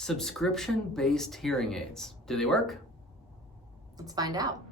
Subscription-based hearing aids. Do they work? Let's find out.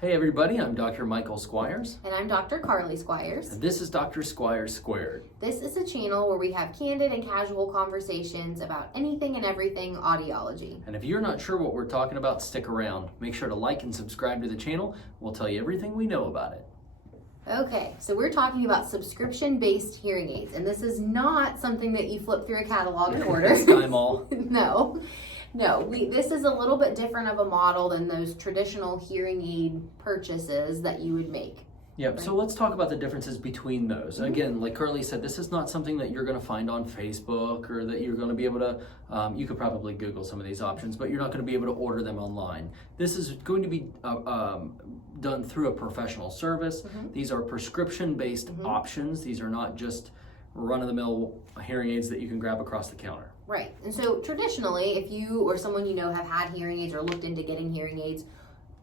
Hey everybody, I'm Dr. Michael Squires. And I'm Dr. Carly Squires. And this is Dr. Squires Squared. This is a channel where we have candid and casual conversations about anything and everything audiology. And if you're not sure what we're talking about, stick around. Make sure to like and subscribe to the channel. We'll tell you everything we know about it. Okay, so we're talking about subscription-based hearing aids, and this is not something that you flip through a catalog and order. Sky Mall. No, this is a little bit different of a model than those traditional hearing aid purchases that you would make. Yep, right? So let's talk about the differences between those. Again, like Carly said, this is not something that you're going to find on Facebook or that you're going to be able to, you could probably Google some of these options, but you're not going to be able to order them online. This is going to be done through a professional service. These are prescription-based options. These are not just run-of-the-mill hearing aids that you can grab across the counter. Right, and so traditionally, if you or someone you know have had hearing aids or looked into getting hearing aids,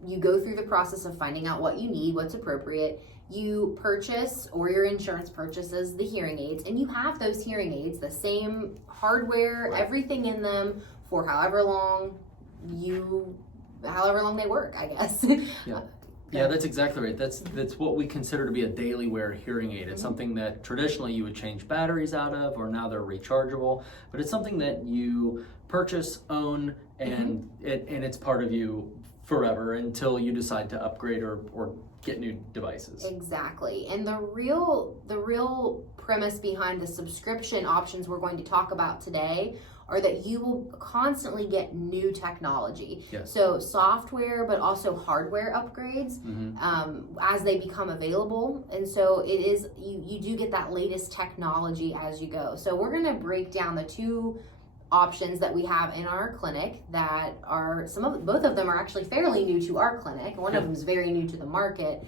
you go through the process of finding out what you need, what's appropriate. You purchase, or your insurance purchases, the hearing aids, and you have those hearing aids, the same hardware, everything in them for however long they work, I guess. Yeah, that's exactly right. That's what we consider to be a daily wear hearing aid. It's something that traditionally you would change batteries out of, or now they're rechargeable. But it's something that you purchase, own, and it's part of you forever until you decide to upgrade or get new devices. Exactly. And the real premise behind the subscription options we're going to talk about today are that you will constantly get new technology. Yes. So software, but also hardware upgrades as they become available. And so it is, you do get that latest technology as you go. So we're gonna break down the two options that we have in our clinic that are, both of them are actually fairly new to our clinic. One of them is very new to the market.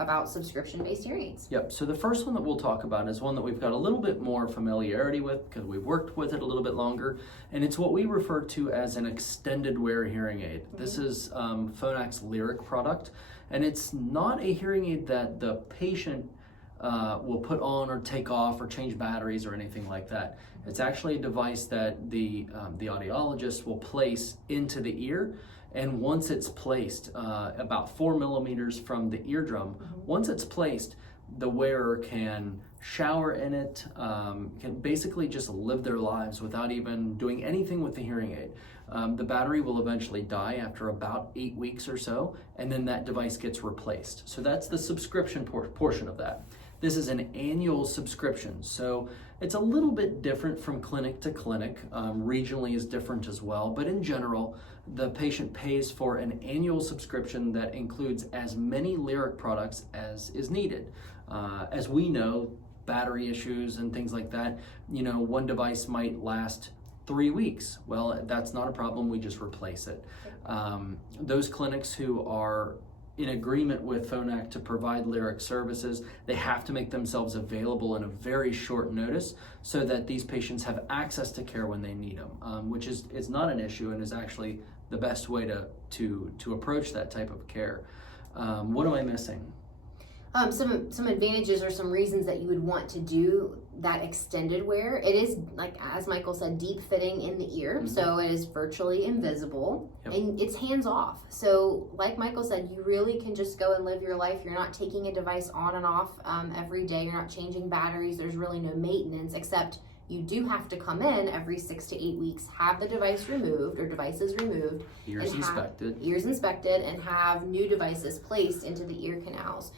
About subscription-based hearing aids. Yep, so the first one that we'll talk about is one that we've got a little bit more familiarity with because we've worked with it a little bit longer, and it's what we refer to as an extended wear hearing aid. This is Phonak's Lyric product, and it's not a hearing aid that the patient will put on or take off or change batteries or anything like that. It's actually a device that the audiologist will place into the ear. And once it's placed, about 4 millimeters from the eardrum, once it's placed, the wearer can shower in it, can basically just live their lives without even doing anything with the hearing aid. The battery will eventually die after about 8 weeks or so, and then that device gets replaced. So that's the subscription portion of that. This is an annual subscription, so it's a little bit different from clinic to clinic. Regionally is different as well, but in general, the patient pays for an annual subscription that includes as many Lyric products as is needed. As we know, battery issues and things like that, one device might last 3 weeks. Well, that's not a problem, we just replace it. Those clinics who are in agreement with Phonak to provide Lyric services, they have to make themselves available in a very short notice so that these patients have access to care when they need them, which is not an issue and is actually the best way to approach that type of care. What am I missing? Some advantages or some reasons that you would want to do that extended wear. It is, like as Michael said, deep fitting in the ear, so it is virtually invisible, and it's hands off. So like Michael said, you really can just go and live your life. You're not taking a device on and off every day. You're not changing batteries. There's really no maintenance, except you do have to come in every 6 to 8 weeks, have the device removed or devices removed, ears inspected, and have new devices placed into the ear canals.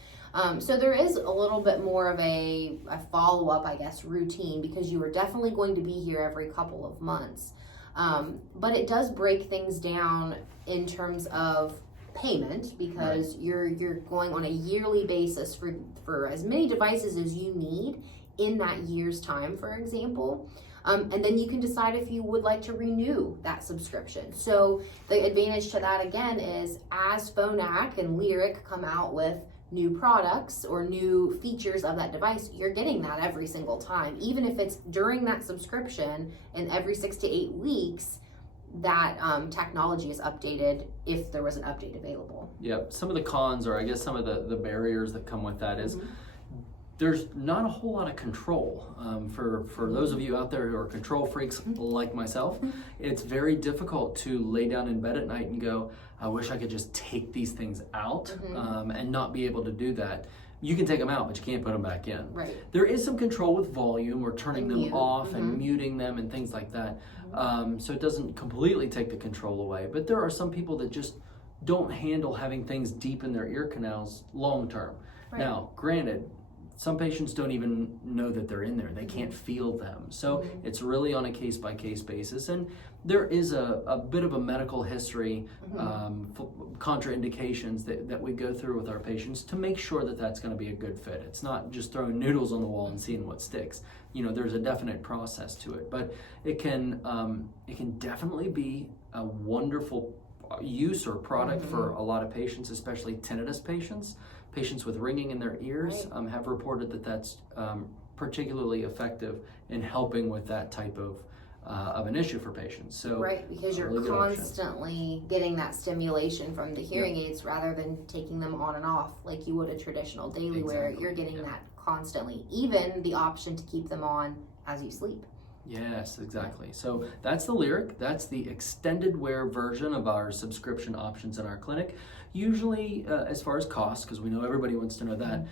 So there is a little bit more of a follow-up, I guess, routine, because you are definitely going to be here every couple of months. But it does break things down in terms of payment, because you're going on a yearly basis for as many devices as you need in that year's time, for example. And then you can decide if you would like to renew that subscription. So the advantage to that, again, is as Phonak and Lyric come out with new products or new features of that device, you're getting that every single time. Even if it's during that subscription and every 6 to 8 weeks, that technology is updated if there was an update available. Yep. Some of the cons, or I guess some of the barriers that come with that is there's not a whole lot of control. For those of you out there who are control freaks like myself, it's very difficult to lay down in bed at night and go, I wish I could just take these things out and not be able to do that. You can take them out, but you can't put them back in. Right. There is some control with volume or turning them Mute. off and muting them and things like that. So it doesn't completely take the control away. But there are some people that just don't handle having things deep in their ear canals long term. Right. Now, granted, some patients don't even know that they're in there. They can't feel them. So it's really on a case-by-case basis. And there is a bit of a medical history, contraindications that we go through with our patients to make sure that that's going to be a good fit. It's not just throwing noodles on the wall and seeing what sticks. You know, there's a definite process to it. But it can definitely be a wonderful use or product for a lot of patients, especially tinnitus patients. Patients with ringing in their ears have reported that that's particularly effective in helping with that type of an issue for patients. So because you're really constantly getting that stimulation from the hearing aids rather than taking them on and off like you would a traditional daily wear. You're getting that constantly, even the option to keep them on as you sleep. Yes, exactly. So that's the Lyric. That's the extended wear version of our subscription options in our clinic. Usually, as far as cost, because we know everybody wants to know that,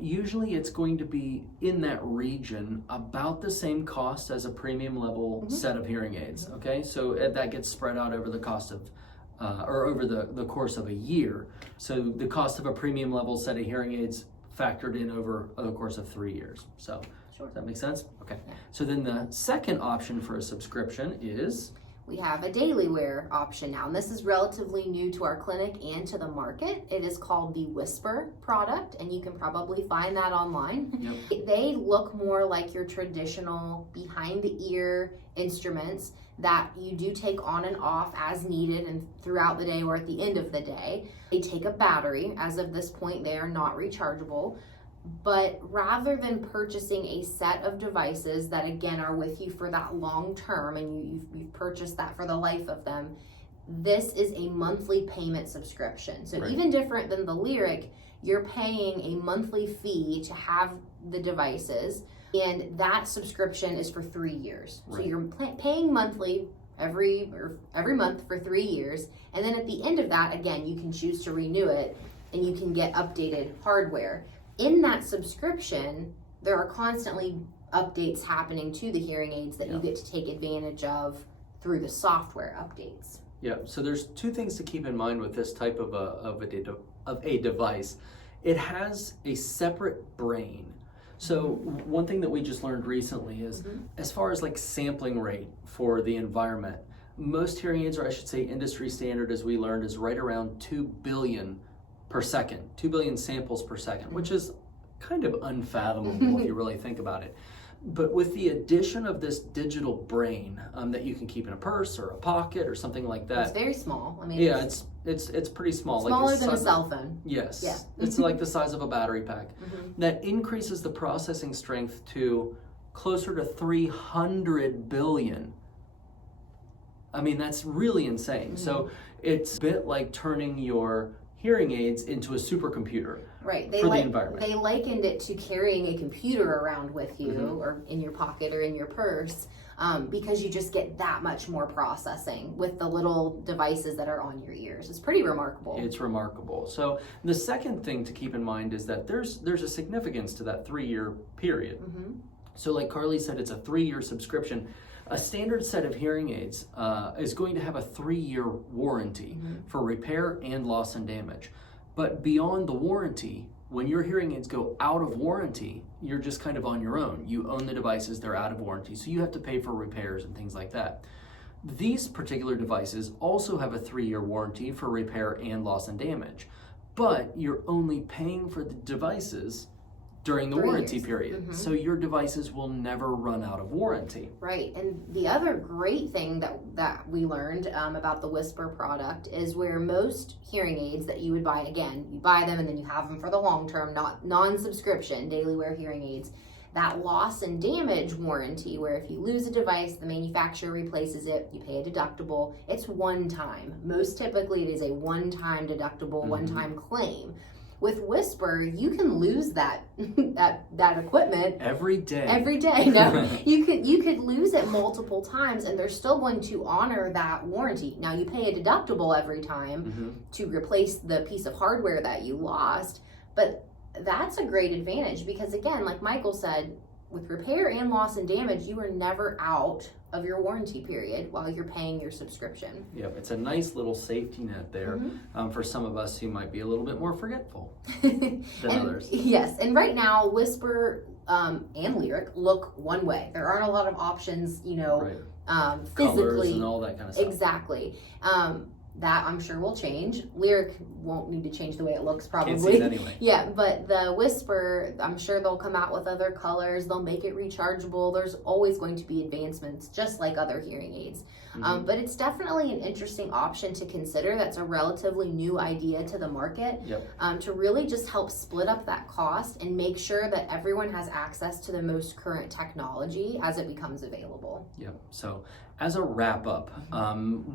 usually it's going to be in that region about the same cost as a premium level set of hearing aids. Okay, so that gets spread out over the cost of, or over the course of a year. So the cost of a premium level set of hearing aids factored in over the course of 3 years. So. Does that make sense? Okay. Yeah. So then the second option for a subscription is? We have a daily wear option now, and this is relatively new to our clinic and to the market. It is called the Whisper product, and you can probably find that online. Yep. They look more like your traditional behind the ear instruments that you do take on and off as needed and throughout the day or at the end of the day. They take a battery. As of this point, they are not rechargeable. But rather than purchasing a set of devices that again are with you for that long term and you've purchased that for the life of them, this is a monthly payment subscription. So even different than the Lyric, you're paying a monthly fee to have the devices, and that subscription is for 3 years. So you're paying monthly every month for 3 years, and then at the end of that, again, you can choose to renew it and you can get updated hardware. In that subscription, there are constantly updates happening to the hearing aids that you get to take advantage of through the software updates. Yeah, so there's two things to keep in mind with this type of a device. It has a separate brain. So one thing that we just learned recently is as far as like sampling rate for the environment, most hearing aids, or I should say industry standard as we learned, is right around 2 billion per second, 2 billion samples per second, which is kind of unfathomable if you really think about it. But with the addition of this digital brain that you can keep in a purse or a pocket or something like that. It's very small. I mean, yeah, it's pretty small. Smaller like than a cell phone. Yes. Yeah. It's like the size of a battery pack. That increases the processing strength to closer to 300 billion. I mean, that's really insane. So it's a bit like turning your hearing aids into a supercomputer for the environment. They likened it to carrying a computer around with you or in your pocket or in your purse because you just get that much more processing with the little devices that are on your ears. It's pretty remarkable. It's remarkable. So the second thing to keep in mind is that there's a significance to that 3-year period. So like Carly said, it's a 3-year subscription. A standard set of hearing aids is going to have a 3-year warranty for repair and loss and damage. But beyond the warranty, when your hearing aids go out of warranty, you're just kind of on your own. You own the devices, they're out of warranty, so you have to pay for repairs and things like that. These particular devices also have a 3-year warranty for repair and loss and damage, but you're only paying for the devices during the 3 warranty years. period. Mhm. So your devices will never run out of warranty. Right, and the other great thing that we learned about the Whisper product is where most hearing aids that you would buy, again, you buy them and then you have them for the long term, not non-subscription, daily wear hearing aids, that loss and damage warranty, where if you lose a device, the manufacturer replaces it, you pay a deductible, it's one time. Most typically it is a one-time deductible, one-time claim. With Whisper, you can lose that that equipment Every day. every day. No, you could lose it multiple times, and they're still going to honor that warranty. Now you pay a deductible every time Mhm. to replace the piece of hardware that you lost, but that's a great advantage because, again, like Michael said, with repair and loss and damage, you are never out of your warranty period while you're paying your subscription. Yep, it's a nice little safety net there for some of us who might be a little bit more forgetful than others. Yes, and right now, Whisper and Lyric look one way. There aren't a lot of options, Right. Colors physically. and all that kind of stuff. Exactly. That I'm sure will change. Lyric won't need to change the way it looks, probably. Can't see it anyway. Yeah, but the Whisper, I'm sure they'll come out with other colors. They'll make it rechargeable. There's always going to be advancements, just like other hearing aids. But it's definitely an interesting option to consider. That's a relatively new idea to the market. Yep. To really just help split up that cost and make sure that everyone has access to the most current technology as it becomes available. Yep. So as a wrap up,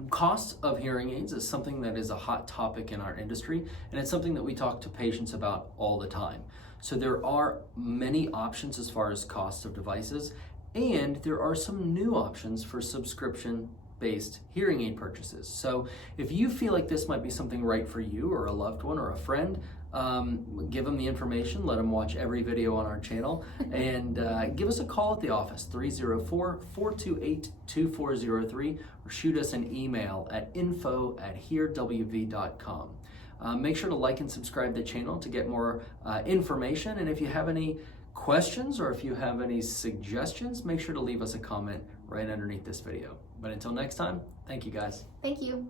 cost of hearing aids is something that is a hot topic in our industry, and it's something that we talk to patients about all the time. So there are many options as far as cost of devices, and there are some new options for subscription-based hearing aid purchases. So if you feel like this might be something right for you or a loved one or a friend, give them the information, let them watch every video on our channel, and give us a call at the office, 304-428-2403, or shoot us an email at info@hearwv.com. Make sure to like and subscribe to the channel to get more information, and if you have any questions or if you have any suggestions, make sure to leave us a comment right underneath this video. But until next time, thank you guys. Thank you.